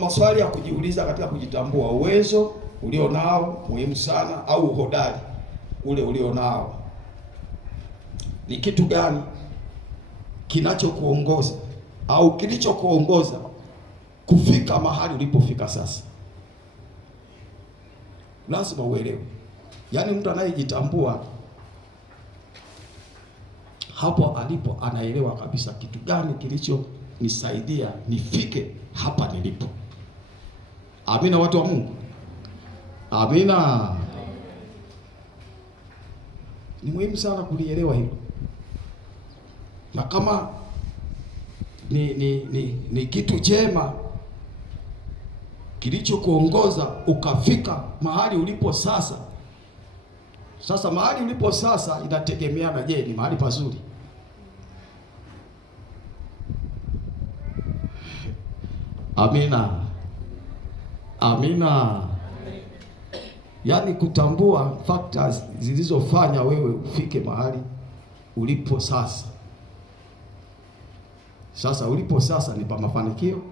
Maswali ya kujiuliza katika kujitambua: uwezo ulionao muhimu sana, au uhodari ule ulionao. Ni kitu gani kinachokuongoza au kilichokuongoza kufika mahali ulipofika sasa? Lazima uelewe. Yaani mtu anayejitambua hapo alipo anaelewa kabisa kitu gani kilichonisaidia nifike hapa nilipo. Amina, watu wa Mungu. Amina. Ni muhimu sana kulielewa hilo. Na kama ni kitu chema kilichokuongoza ukafika mahali ulipo sasa. Sasa mahali ulipo sasa inategemeana, je, ni mahali pazuri? Amina. Amina. Yaani kutambua factors zilizofanya wewe ufike mahali ulipo sasa. Sasa ulipo sasa ni pa mafanikio